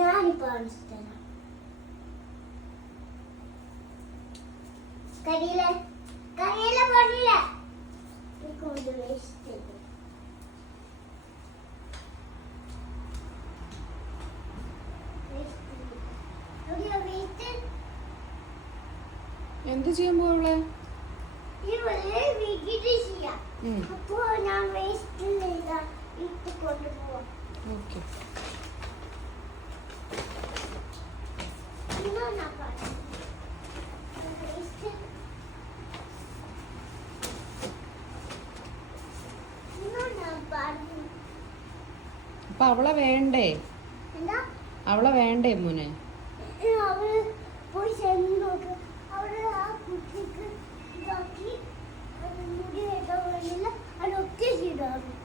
ഞാനിപ്പോ കാണിച്ചു തരാം. കരിയില പൊടിയില്ല കൊണ്ട് വേസ്റ്റ് ചെയ്തു. എന്ത് ചെയ്യാൻ പോവളെ? അപ്പോ ഞാൻ വേസ്റ്റ് ഇട്ട് കൊണ്ടുപോവാം. ഓക്കെ. അപ്പൊ അവളെ വേണ്ടേ? അവളെ വേണ്ടേ മോനെ? അവള് പോയി ചെന്ന് നോക്ക്. അവിടെ ആ കുട്ടിക്ക് ഇതാക്കി മുടി കേട്ടോ അതൊക്കെ ചെയ്താകും.